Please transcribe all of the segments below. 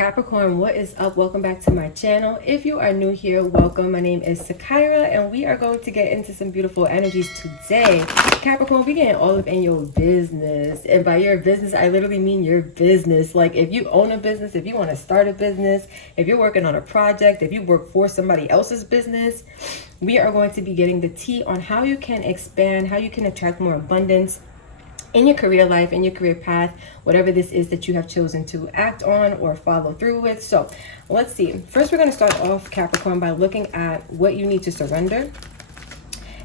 Capricorn, what is up? Welcome back to my channel. If you are new here, welcome. My name is Sakira and we are going to get into some beautiful energies today. Capricorn, we getting all up in your business, and by your business I literally mean your business. Like if you own a business, if you want to start a business, if you're working on a project, if you work for somebody else's business, we are going to be getting the tea on how you can expand, how you can attract more abundance in your career life, in your career path, whatever this is that you have chosen to act on or follow through with. So let's see. First, we're going to start off, Capricorn, by looking at what you need to surrender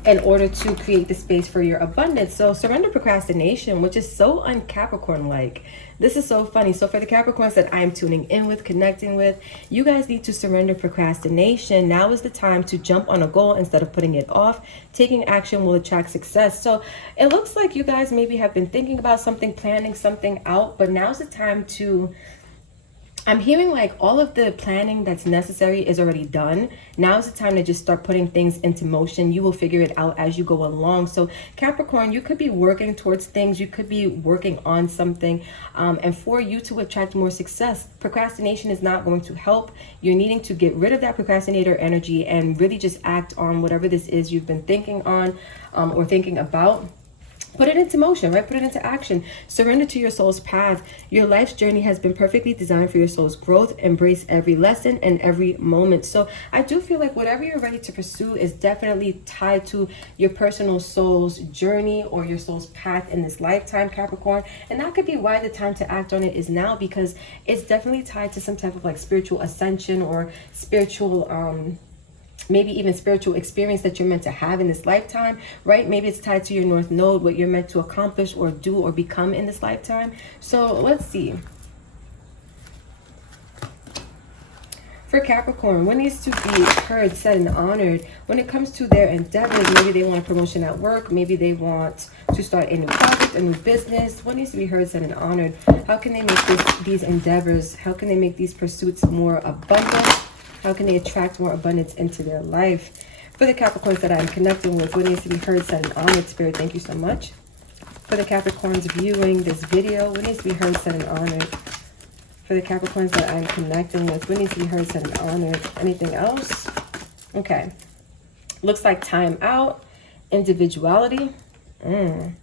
in order to create the space for your abundance. So surrender procrastination, which is so un-Capricorn like. This is so funny. So for the Capricorns that I'm tuning in with, connecting with, you guys need to surrender procrastination. Now is the time to jump on a goal instead of putting it off. Taking action will attract success. So it looks like you guys maybe have been thinking about something, planning something out, but now's the time to, I'm hearing like all of the planning that's necessary is already done. Now's the time to just start putting things into motion. You will figure it out as you go along. So Capricorn, you could be working towards things. You could be working on something. And for you to attract more success, procrastination is not going to help. You're needing to get rid of that procrastinator energy and really just act on whatever this is you've been thinking on or thinking about. Put it into motion, right? Put it into action. Surrender to your soul's path. Your life's journey has been perfectly designed for your soul's growth. Embrace every lesson and every moment. So I do feel like whatever you're ready to pursue is definitely tied to your personal soul's journey or your soul's path in this lifetime, Capricorn. And that could be why the time to act on it is now, because it's definitely tied to some type of like spiritual ascension or spiritual, maybe even spiritual experience that you're meant to have in this lifetime, right? Maybe it's tied to your North Node, what you're meant to accomplish or do or become in this lifetime. So let's see. For Capricorn, what needs to be heard, said, and honored when it comes to their endeavors? Maybe they want a promotion at work. Maybe they want to start a new project, a new business. What needs to be heard, said, and honored? How can they make these endeavors, how can they make these pursuits more abundant? How can they attract more abundance into their life? For the Capricorns that I'm connecting with, what needs to be heard, said, and honored? Spirit, thank you so much. For the Capricorns viewing this video, what needs to be heard, said, and honored? For the Capricorns that I'm connecting with, what needs to be heard, said, and honored? Anything else? Okay. Looks like time out, individuality. And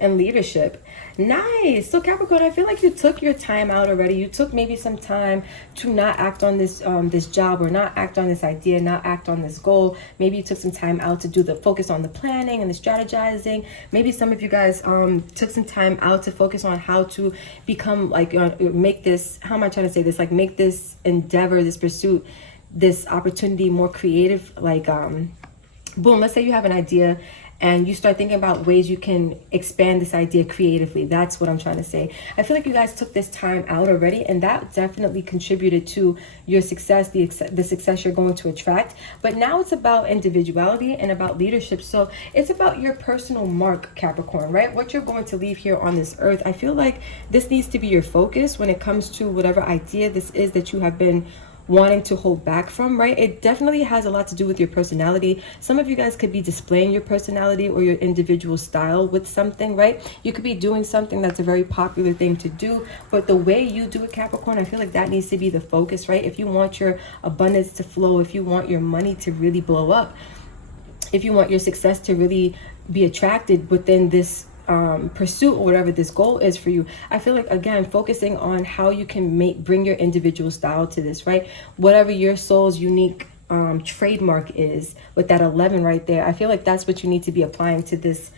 leadership. Nice. So Capricorn, I feel like you took your time out already. You took maybe some time to not act on this this job, or not act on this idea, not act on this goal. Maybe you took some time out to do the focus on the planning and the strategizing. Maybe some of you guys took some time out to focus on how to become like make this, how am I trying to say this, like make this endeavor, this pursuit, this opportunity more creative. Like boom, let's say you have an idea and you start thinking about ways you can expand this idea creatively. That's what I'm trying to say. I feel like you guys took this time out already, and that definitely contributed to your success, the success you're going to attract. But now it's about individuality and about leadership. So it's about your personal mark, Capricorn, right? What you're going to leave here on this earth. I feel like this needs to be your focus when it comes to whatever idea this is that you have been wanting to hold back from, right? It definitely has a lot to do with your personality. Some of you guys could be displaying your personality or your individual style with something, right? You could be doing something that's a very popular thing to do, but the way you do it, Capricorn, I feel like that needs to be the focus, right? If you want your abundance to flow, if you want your money to really blow up, if you want your success to really be attracted within this pursuit or whatever this goal is for you, I feel like, again, focusing on how you can bring your individual style to this, right? Whatever your soul's unique trademark is with that 11 right there, I feel like that's what you need to be applying to this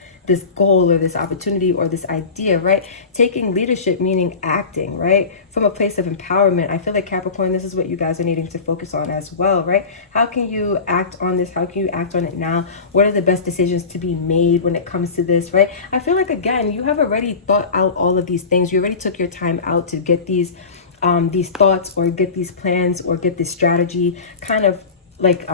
goal or this opportunity or this idea, right? Taking leadership, meaning acting, right? From a place of empowerment. I feel like Capricorn, this is what you guys are needing to focus on as well, right? How can you act on this? How can you act on it now? What are the best decisions to be made when it comes to this, right? I feel like, again, you have already thought out all of these things. You already took your time out to get these thoughts or get these plans or get this strategy kind of like,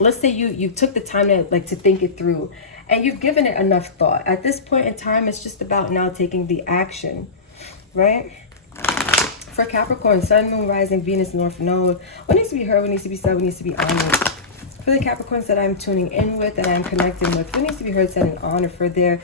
let's say you took the time to think it through, and you've given it enough thought. At this point in time, it's just about now taking the action, right? For Capricorn, Sun, Moon, Rising, Venus, North Node, what needs to be heard, what needs to be said, what needs to be honored? For For the Capricorns that I'm tuning in with, that I'm connecting with, what needs to be heard, said, and honored for their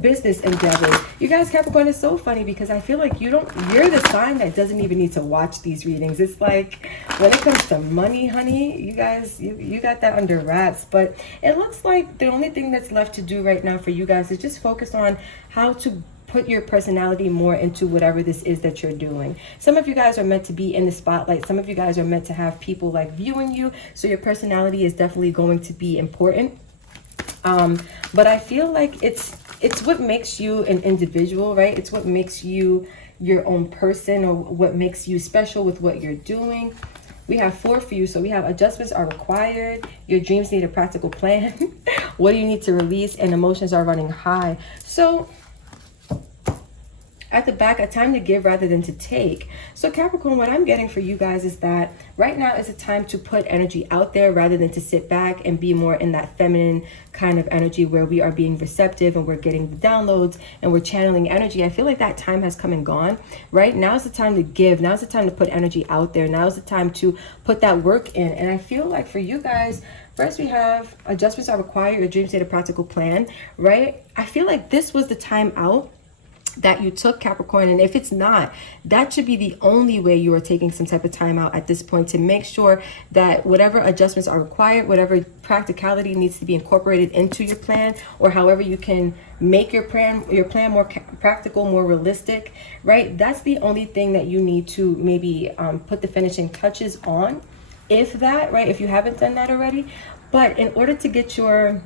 business endeavors. You guys, Capricorn, is so funny because I feel like you're the sign that doesn't even need to watch these readings. It's like when it comes to money, honey, you guys, you got that under wraps. But it looks like the only thing that's left to do right now for you guys is just focus on how to put your personality more into whatever this is that you're doing. Some of you guys are meant to be in the spotlight. Some of you guys are meant to have people like viewing you. So your personality is definitely going to be important. But I feel like it's what makes you an individual, right? It's what makes you your own person, or what makes you special with what you're doing. We have 4 for you. So we have adjustments are required. Your dreams need a practical plan. What do you need to release? And emotions are running high. So at the back, a time to give rather than to take. So Capricorn, what I'm getting for you guys is that right now is a time to put energy out there rather than to sit back and be more in that feminine kind of energy where we are being receptive and we're getting the downloads and we're channeling energy. I feel like that time has come and gone, right? Now's the time to give. Now's the time to put energy out there. Now's the time to put that work in. And I feel like for you guys, first we have adjustments are required. Your dreams need a practical plan, right? I feel like this was the time out that you took, Capricorn. And if it's not, that should be the only way you are taking some type of time out at this point, to make sure that whatever adjustments are required, whatever practicality needs to be incorporated into your plan, or however you can make your plan more practical, more realistic, right? That's the only thing that you need to maybe put the finishing touches on, if that, right? If you haven't done that already. But in order to get your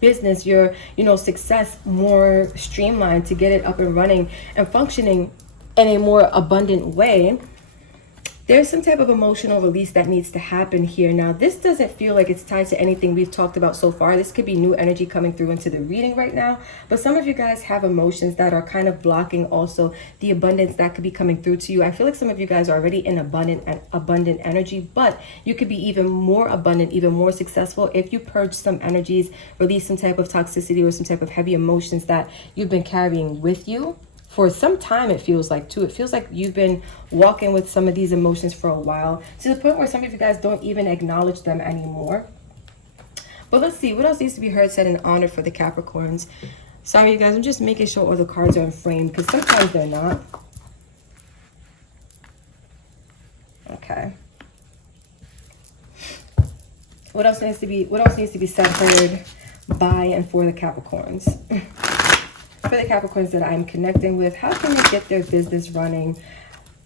business, your success more streamlined, to get it up and running and functioning in a more abundant way, there's some type of emotional release that needs to happen here. Now, this doesn't feel like it's tied to anything we've talked about so far. This could be new energy coming through into the reading right now. But some of you guys have emotions that are kind of blocking also the abundance that could be coming through to you. I feel like some of you guys are already in abundant energy, but you could be even more abundant, even more successful if you purge some energies, release some type of toxicity or some type of heavy emotions that you've been carrying with you for some time. It feels like too. It feels like you've been walking with some of these emotions for a while, to the point where some of you guys don't even acknowledge them anymore. But let's see what else needs to be heard, said, and honored for the Capricorns. Sorry, you guys, I'm just making sure all the cards are in frame because sometimes they're not. Okay. What else needs to be said, heard by, and for the Capricorns? For the Capricorns that I'm connecting with, how can they get their business running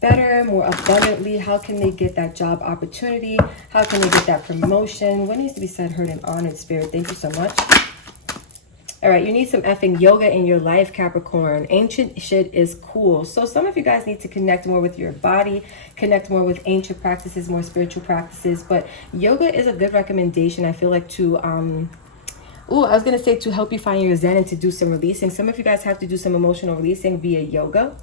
better, more abundantly? How can they get that job opportunity? How can they get that promotion? What needs to be said, heard, and honored, Spirit? Thank you so much. All right, you need some effing yoga in your life, Capricorn. Ancient shit is cool. So some of you guys need to connect more with your body, connect more with ancient practices, more spiritual practices. But yoga is a good recommendation, I feel like, to I was going to say to help you find your zen and to do some releasing. Some of you guys have to do some emotional releasing via yoga.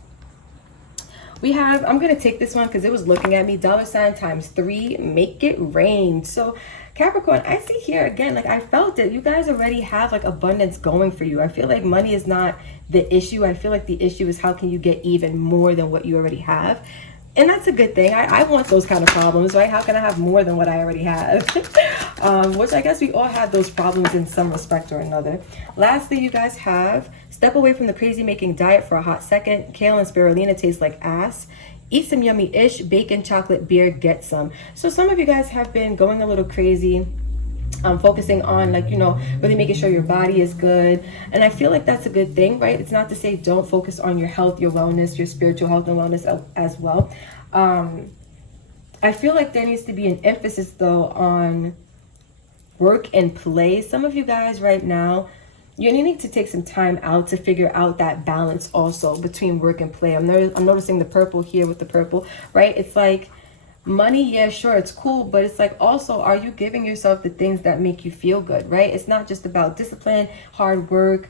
We have, I'm going to take this one because it was looking at me, $ times 3, make it rain. So Capricorn, I see here again, like I felt it. You guys already have like abundance going for you. I feel like money is not the issue. I feel like the issue is how can you get even more than what you already have. And that's a good thing. I want those kind of problems, right? How can I have more than what I already have? Which I guess we all have those problems in some respect or another. Lastly, you guys have step away from the crazy making diet for a hot second. Kale and spirulina taste like ass. Eat some yummy-ish bacon, chocolate, beer, get some. So some of you guys have been going a little crazy. Focusing on really making sure your body is good, and I feel like that's a good thing, right? It's not to say don't focus on your health, your wellness, your spiritual health and wellness as well. I feel like there needs to be an emphasis though on work and play. Some of you guys right now, you need to take some time out to figure out that balance also between work and play. I'm noticing the purple here with the purple, right? It's like money, yeah, sure, it's cool, but it's like also, are you giving yourself the things that make you feel good, right? It's not just about discipline, hard work,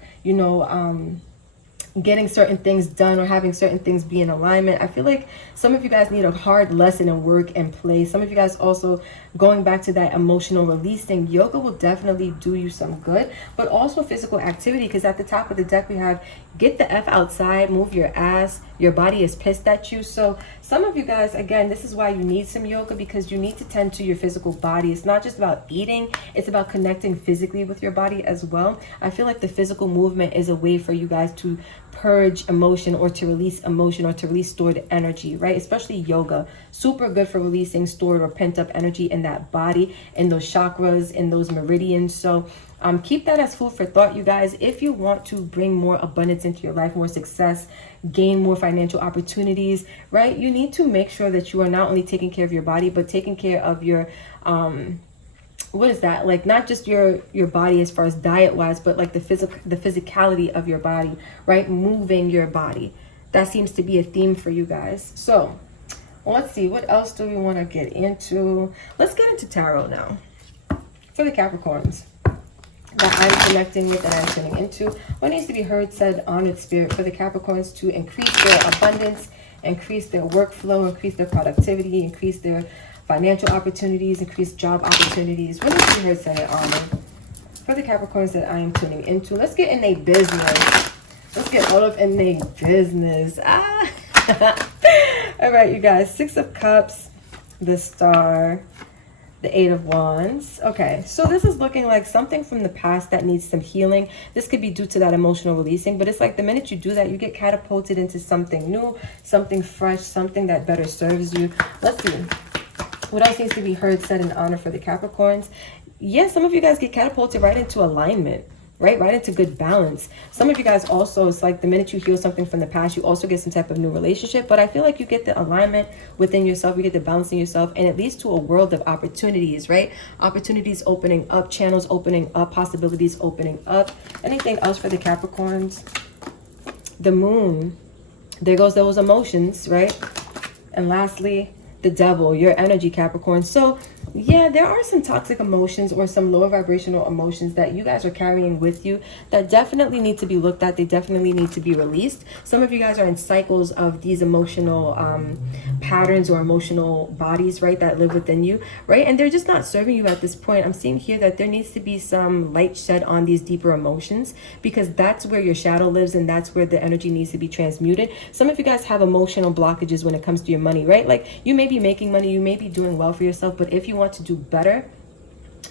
getting certain things done or having certain things be in alignment. I feel like some of you guys need a hard lesson in work and play. Some of you guys also going back to that emotional releasing. Yoga will definitely do you some good, but also physical activity, because at the top of the deck we have get the F outside, move your ass, your body is pissed at you. So some of you guys, again, this is why you need some yoga, because you need to tend to your physical body. It's not just about eating, it's about connecting physically with your body as well. I feel like the physical movement is a way for you guys to purge emotion or to release stored energy, right? Especially yoga, super good for releasing stored or pent up energy in that body, in those chakras, in those meridians. So keep that as food for thought, you guys. If you want to bring more abundance into your life, more success, gain more financial opportunities, right? You need to make sure that you are not only taking care of your body, but taking care of your what is that, like not just your body as far as diet wise, but like the physicality of your body, right? Moving your body. That seems to be a theme for you guys. So let's see, what else do we want to get into? Let's get into tarot now for the Capricorns that I'm connecting with, that I'm tuning into. What needs to be heard, said, honored, spirit, for the Capricorns to increase their abundance, increase their workflow, increase their productivity, increase their financial opportunities, increase job opportunities. What needs to be heard, said, and honored for the Capricorns that I am tuning into? Let's get in a business. Let's get all up in a business. All right, you guys. 6 of Cups, the Star, the 8 of Wands. Okay, so this is looking like something from the past that needs some healing. This could be due to that emotional releasing, but it's like the minute you do that, you get catapulted into something new, something fresh, something that better serves you. Let's see. What else needs to be heard, said, and honored for the Capricorns? Yeah, some of you guys get catapulted right into alignment, right into good balance. Some of you guys also, it's like the minute you heal something from the past, you also get some type of new relationship. But I feel like you get the alignment within yourself, you get the balance in yourself, and it leads to a world of opportunities, right? Opportunities opening up, channels opening up, possibilities opening up. Anything else for the Capricorns? The Moon. There goes those emotions, right? And lastly, the Devil, your energy, Capricorn. So yeah, there are some toxic emotions or some lower vibrational emotions that you guys are carrying with you that definitely need to be looked at. They definitely need to be released. Some of you guys are in cycles of these emotional patterns or emotional bodies, right, that live within you, right? And they're just not serving you at this point. I'm seeing here that there needs to be some light shed on these deeper emotions, because that's where your shadow lives and that's where the energy needs to be transmuted. Some of you guys have emotional blockages when it comes to your money, right? Like you may be making money, you may be doing well for yourself, but if you want to do better,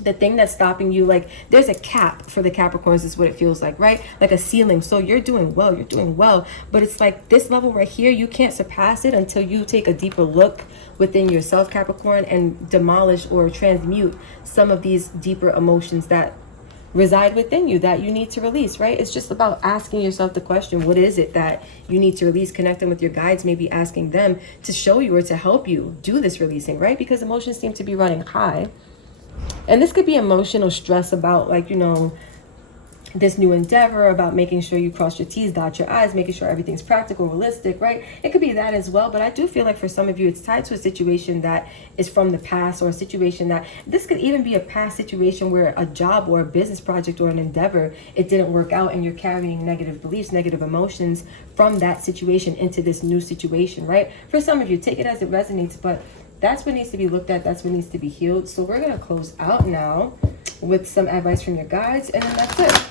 the thing that's stopping you, like there's a cap for the Capricorns, is what it feels like, right? Like a ceiling. So you're doing well, but it's like this level right here, you can't surpass it until you take a deeper look within yourself, Capricorn, and demolish or transmute some of these deeper emotions that reside within you that you need to release, right? It's just about asking yourself the question, what is it that you need to release? Connecting with your guides, maybe asking them to show you or to help you do this releasing, right? Because emotions seem to be running high. And this could be emotional stress about, like, you know, this new endeavor, about making sure you cross your T's, dot your I's, making sure everything's practical, realistic, right? It could be that as well. But I do feel like for some of you, it's tied to a situation that is from the past, or a situation that, this could even be a past situation where a job or a business project or an endeavor, it didn't work out, and you're carrying negative beliefs, negative emotions from that situation into this new situation, right? For some of you, take it as it resonates, but that's what needs to be looked at. That's what needs to be healed. So we're going to close out now with some advice from your guides, and then that's it.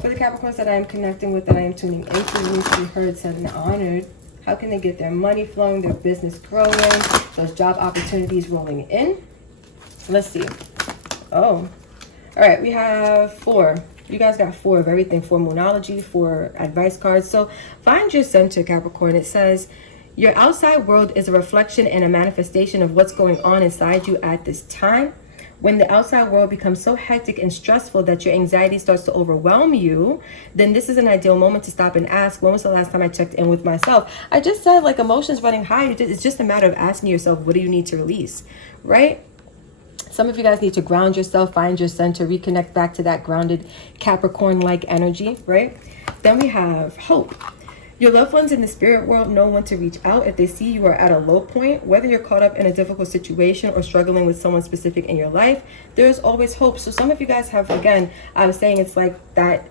For the Capricorns that I am connecting with, that I am tuning into, needs to be heard, said, and honored. How can they get their money flowing, their business growing, those job opportunities rolling in? Let's see. Oh, all right. We have 4. You guys got 4 of everything. 4 Moonology, 4 advice cards. So find your center, Capricorn. It says, your outside world is a reflection and a manifestation of what's going on inside you at this time. When the outside world becomes so hectic and stressful that your anxiety starts to overwhelm you, then this is an ideal moment to stop and ask, when was the last time I checked in with myself? I just said, like, emotions running high. It's just a matter of asking yourself, what do you need to release, right? Some of you guys need to ground yourself, find your center, reconnect back to that grounded Capricorn-like energy, right? Then we have hope. Your loved ones in the spirit world know when to reach out if they see you are at a low point. Whether you're caught up in a difficult situation or struggling with someone specific in your life, there's always hope. So some of you guys have, again, I was saying, it's like that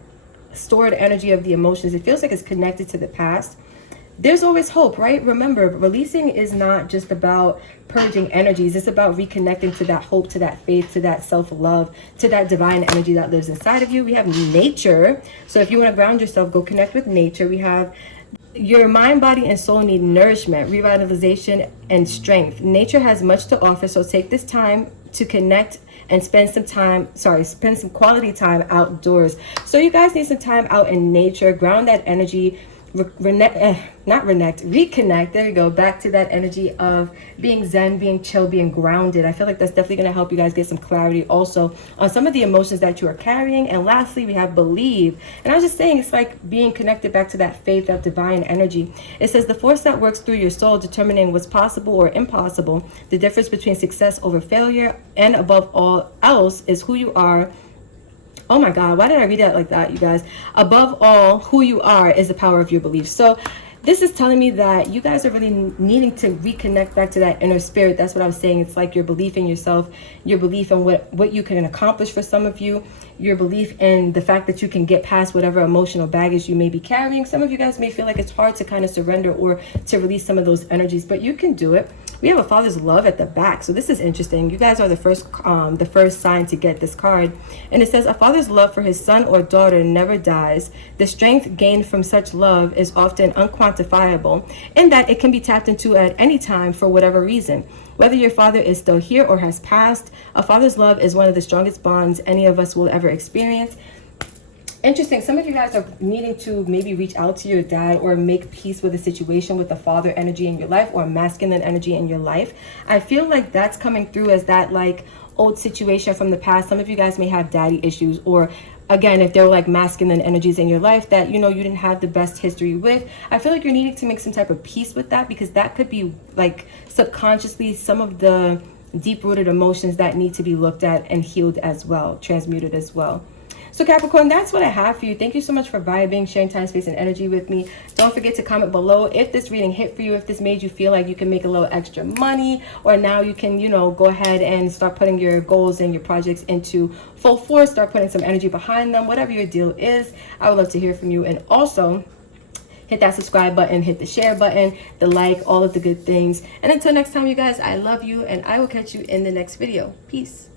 stored energy of the emotions, it feels like it's connected to the past. There's always hope, right? Remember, releasing is not just about purging energies. It's about reconnecting to that hope, to that faith, to that self-love, to that divine energy that lives inside of you. We have nature. So if you want to ground yourself, go connect with nature. We have your mind, body, and soul need nourishment, revitalization, and strength. Nature has much to offer, so take this time to connect and spend some quality time outdoors. So you guys need some time out in nature, ground that energy, reconnect, there you go, back to that energy of being zen, being chill, being grounded. I feel like that's definitely going to help you guys get some clarity also on some of the emotions that you are carrying. And lastly, we have believe. And I was just saying, it's like being connected back to that faith, that divine energy. It says the force that works through your soul, determining what's possible or impossible, the difference between success over failure, and above all else is who you are. Oh my God, why did I read that like that, you guys? Above all, who you are is the power of your beliefs. So this is telling me that you guys are really needing to reconnect back to that inner spirit. That's what I was saying. It's like your belief in yourself, your belief in what you can accomplish for some of you, your belief in the fact that you can get past whatever emotional baggage you may be carrying. Some of you guys may feel like it's hard to kind of surrender or to release some of those energies, but you can do it. We have a father's love at the back, so this is interesting. You guys are the first sign to get this card, and it says a father's love for his son or daughter never dies. The strength gained from such love is often unquantifiable, in that it can be tapped into at any time for whatever reason. Whether your father is still here or has passed, a father's love is one of the strongest bonds any of us will ever experience. Interesting. Some of you guys are needing to maybe reach out to your dad or make peace with a situation with the father energy in your life or masculine energy in your life. I feel like that's coming through as that like old situation from the past. Some of you guys may have daddy issues, or again, if they're like masculine energies in your life that, you know, you didn't have the best history with. I feel like you're needing to make some type of peace with that, because that could be like subconsciously some of the deep-rooted emotions that need to be looked at and healed as well, transmuted as well. So Capricorn, that's what I have for you. Thank you so much for vibing, sharing time, space, and energy with me. Don't forget to comment below if this reading hit for you, if this made you feel like you can make a little extra money, or now you can, you know, go ahead and start putting your goals and your projects into full force, start putting some energy behind them, whatever your deal is. I would love to hear from you. And also, hit that subscribe button, hit the share button, the like, all of the good things. And until next time, you guys, I love you, and I will catch you in the next video. Peace.